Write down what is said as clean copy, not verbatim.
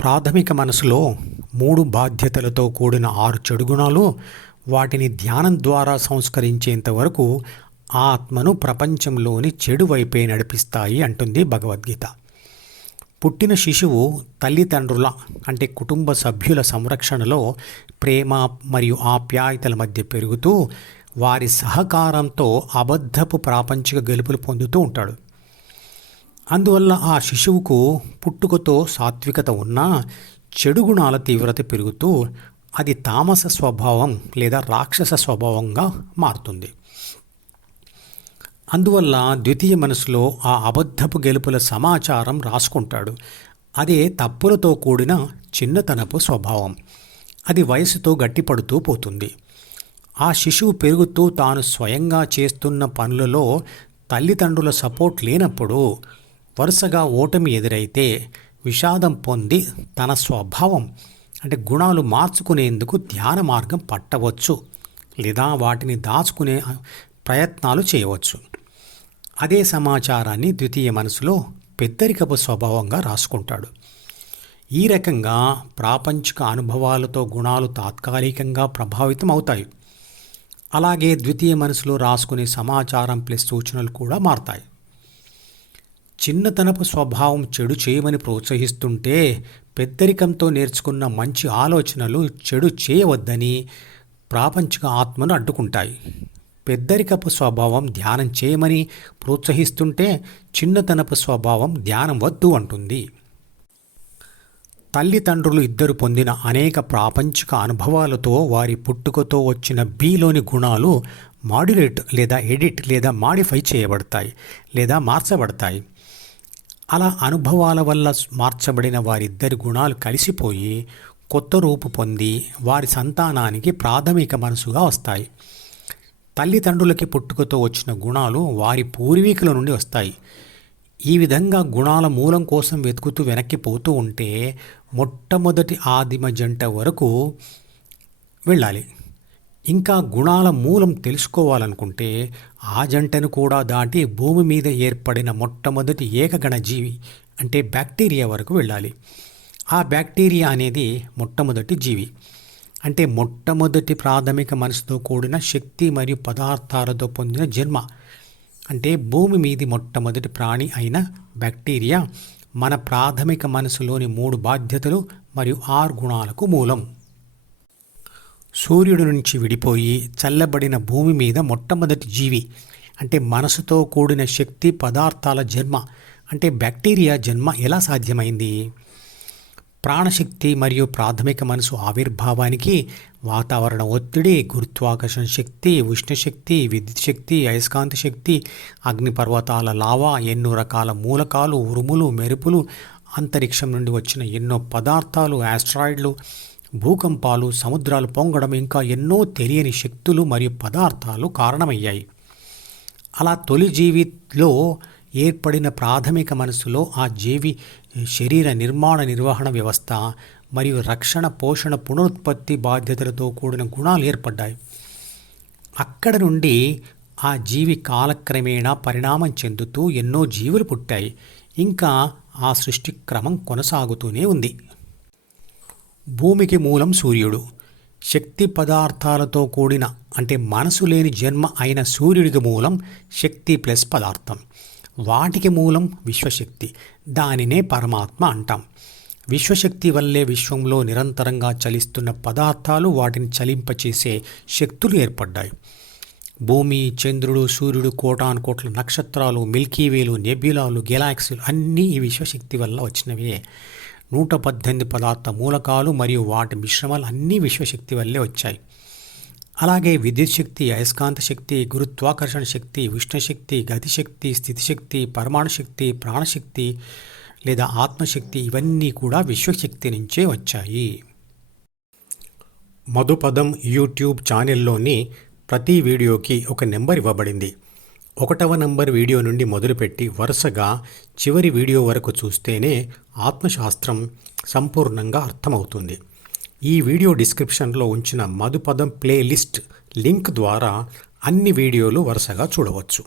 ప్రాథమిక మనసులో 3 బాధ్యతలతో కూడిన 6 చెడు గుణాలు, వాటిని ధ్యానం ద్వారా సంస్కరించేంత వరకు ఆత్మను ప్రపంచంలోని చెడు వైపే నడిపిస్తాయి అంటుంది భగవద్గీత. పుట్టిన శిశువు తల్లిదండ్రుల అంటే కుటుంబ సభ్యుల సంరక్షణలో ప్రేమ మరియు ఆప్యాయతల మధ్య పెరుగుతూ వారి సహకారంతో అబద్ధపు ప్రాపంచిక గెలుపులు పొందుతూ ఉంటాడు. అందువల్ల ఆ శిశువుకు పుట్టుకతో సాత్వికత ఉన్నా చెడు గుణాల తీవ్రత పెరుగుతూ అది తామస స్వభావం లేదా రాక్షస స్వభావంగా మారుతుంది. అందువల్ల ద్వితీయ మనసులో ఆ అబద్ధపు గెలుపుల సమాచారం రాసుకుంటాడు. అదే తప్పులతో కూడిన చిన్నతనపు స్వభావం. అది వయసుతో గట్టిపడుతూ పోతుంది. ఆ శిశువు పెరుగుతూ తాను స్వయంగా చేస్తున్న పనులలో తల్లిదండ్రుల సపోర్ట్ లేనప్పుడు వరుసగా ఓటమి ఎదురైతే విషాదం పొంది తన స్వభావం అంటే గుణాలు మార్చుకునేందుకు ధ్యాన మార్గం పట్టవచ్చు లేదా వాటిని దాచుకునే ప్రయత్నాలు చేయవచ్చు. అదే సమాచారాన్ని ద్వితీయ మనసులో పెద్దరికపు స్వభావంగా రాసుకుంటాడు. ఈ రకంగా ప్రాపంచిక అనుభవాలతో గుణాలు తాత్కాలికంగా ప్రభావితం అవుతాయి. అలాగే ద్వితీయ మనసులో రాసుకునే సమాచారం ప్లస్ సూచనలు కూడా మారతాయి. చిన్నతనపు స్వభావం చెడు చేయమని ప్రోత్సహిస్తుంటే పెద్దరికంతో నేర్చుకున్న మంచి ఆలోచనలు చెడు చేయవద్దని ప్రాపంచిక ఆత్మను అడ్డుకుంటాయి. పెద్దరికపు స్వభావం ధ్యానం చేయమని ప్రోత్సహిస్తుంటే చిన్నతనపు స్వభావం ధ్యానం వద్దు అంటుంది. తల్లిదండ్రులు ఇద్దరు పొందిన అనేక ప్రాపంచిక అనుభవాలతో వారి పుట్టుకతో వచ్చిన బిలోని గుణాలు మాడ్యులేట్ లేదా ఎడిట్ లేదా మాడిఫై చేయబడతాయి లేదా మార్చబడతాయి. అలా అనుభవాల వల్ల మార్చబడిన వారిద్దరి గుణాలు కలిసిపోయి కొత్త రూపు పొంది వారి సంతానానికి ప్రాథమిక మనసుగా వస్తాయి. తల్లిదండ్రులకి పుట్టుకతో వచ్చిన గుణాలు వారి పూర్వీకుల నుండి వస్తాయి. ఈ విధంగా గుణాల మూలం కోసం వెతుకుతూ వెనక్కి పోతూ ఉంటే మొట్టమొదటి ఆదిమ జంట వరకు వెళ్ళాలి. ఇంకా గుణాల మూలం తెలుసుకోవాలనుకుంటే ఆ జంటను కూడా దాటి భూమి మీద ఏర్పడిన మొట్టమొదటి ఏకగణ జీవి అంటే బ్యాక్టీరియా వరకు వెళ్ళాలి. ఆ బ్యాక్టీరియా అనేది మొట్టమొదటి జీవి. అంటే మొట్టమొదటి ప్రాథమిక మనసుతో కూడిన శక్తి మరియు పదార్థాలతో పొందిన జన్మ. అంటే భూమి మీది మొట్టమొదటి ప్రాణి అయిన బ్యాక్టీరియా మన ప్రాథమిక మనసులోని 3 బాధ్యతలు మరియు 6 గుణాలకు మూలం. సూర్యుడి నుంచి విడిపోయి చల్లబడిన భూమి మీద మొట్టమొదటి జీవి అంటే మనసుతో కూడిన శక్తి పదార్థాల జన్మ అంటే బ్యాక్టీరియా జన్మ ఎలా సాధ్యమైంది? ప్రాణశక్తి మరియు ప్రాథమిక మనసు ఆవిర్భావానికి వాతావరణ ఒత్తిడి, గురుత్వాకర్షణ శక్తి, ఉష్ణశక్తి, విద్యుత్ శక్తి, అయస్కాంత శక్తి, అగ్నిపర్వతాల లావా, ఎన్నో రకాల మూలకాలు, ఉరుములు, మెరుపులు, అంతరిక్షం నుండి వచ్చిన ఎన్నో పదార్థాలు, ఆస్ట్రాయిడ్లు, భూకంపాలు, సముద్రాలు పొంగడం, ఇంకా ఎన్నో తెలియని శక్తులు మరియు పదార్థాలు కారణమయ్యాయి. అలా తొలి జీవిలో ఏర్పడిన ప్రాథమిక మనసులో ఆ జీవి శరీర నిర్మాణ నిర్వహణ వ్యవస్థ మరియు రక్షణ పోషణ పునరుత్పత్తి బాధ్యతలతో కూడిన గుణాలు ఏర్పడ్డాయి. అక్కడ నుండి ఆ జీవి కాలక్రమేణా పరిణామం చెందుతూ ఎన్నో జీవులు పుట్టాయి. ఇంకా ఆ సృష్టి క్రమం కొనసాగుతూనే ఉంది. భూమికి మూలం సూర్యుడు. శక్తి పదార్థాలతో కూడిన అంటే మనసు లేని జన్మ అయిన సూర్యుడికి మూలం శక్తి ప్లస్ పదార్థం. వాటికి మూలం విశ్వశక్తి. దానినే పరమాత్మ అంటాం. విశ్వశక్తి వల్లే విశ్వంలో నిరంతరంగా చలిస్తున్న పదార్థాలు, వాటిని చలింపచేసే శక్తులు ఏర్పడ్డాయి. భూమి, చంద్రుడు, సూర్యుడు, కోటాను కోట్ల నక్షత్రాలు, మిల్కీవేలు, నెబ్యులాలు, గెలాక్సీలు అన్నీ ఈ విశ్వశక్తి వల్ల వచ్చినవే. 118 పదార్థ మూలకాలు మరియు వాటి మిశ్రమాలు అన్నీ విశ్వశక్తి వల్లే వచ్చాయి. అలాగే విద్యుత్ శక్తి, అయస్కాంత శక్తి, గురుత్వాకర్షణ శక్తి, ఉష్ణశక్తి, గతిశక్తి, స్థితిశక్తి, పరమాణు శక్తి, ప్రాణశక్తి లేదా ఆత్మశక్తి ఇవన్నీ కూడా విశ్వశక్తి నుంచే వచ్చాయి. మధుపదం యూట్యూబ్ ఛానల్లోని ప్రతి వీడియోకి ఒక నెంబర్ ఇవ్వబడింది. 1వ నంబర్ వీడియో నుండి మొదలుపెట్టి వరుసగా చివరి వీడియో వరకు చూస్తేనే ఆత్మశాస్త్రం సంపూర్ణంగా అర్థమవుతుంది. ఈ వీడియో డిస్క్రిప్షన్లో ఉంచిన మధుపదం ప్లేలిస్ట్ లింక్ ద్వారా అన్ని వీడియోలు వరుసగా చూడవచ్చు.